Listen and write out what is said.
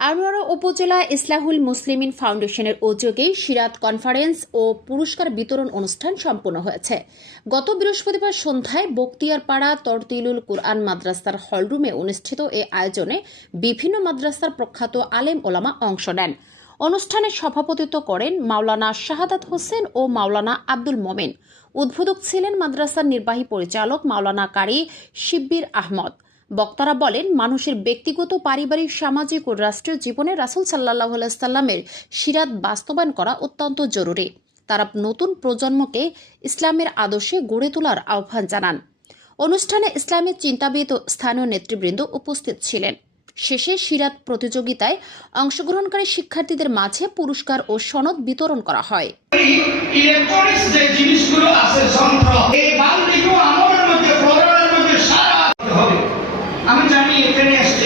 আনোয়ারা উপজেলা ইসলাহুল মুসলিমিন ফাউন্ডেশনের উদ্যোগেই সিরাত কনফারেন্স ও পুরস্কার বিতরণ অনুষ্ঠান সম্পন্ন হয়েছে। গত বৃহস্পতিবার সন্ধ্যায় বক্তিয়ারপাড়া তরতিলুল কুরআন মাদ্রাসার হলরুমে অনুষ্ঠিত এ আয়োজনে বিভিন্ন মাদ্রাসার প্রখ্যাত আলেম ওলামা অংশ নেন। অনুষ্ঠানে সভাপতিত্ব করেন মাওলানা শাহাদাত হোসেন ও মাওলানা আব্দুল মোমেন। উদ্বোধক ছিলেন মাদ্রাসার নির্বাহী পরিচালক মাওলানা কারি শিব্বির আহমদ। বক্তারা বলেন, মানুষের ব্যক্তিগত, পারিবারিক, সামাজিক ও রাষ্ট্রীয় জীবনে রাসুল সাল্লাহ সাল্লামের সিরাত বাস্তবায়ন করা অত্যন্ত জরুরি। তারা নতুন প্রজন্মকে ইসলামের আদর্শে গড়ে তোলার আহ্বান জানান। অনুষ্ঠানে ইসলামের চিন্তাবিদ ও স্থানীয় নেতৃবৃন্দ উপস্থিত ছিলেন। শেষে সিরাত প্রতিযোগিতায় অংশগ্রহণকারী শিক্ষার্থীদের মাঝে পুরস্কার ও সনদ বিতরণ করা হয়।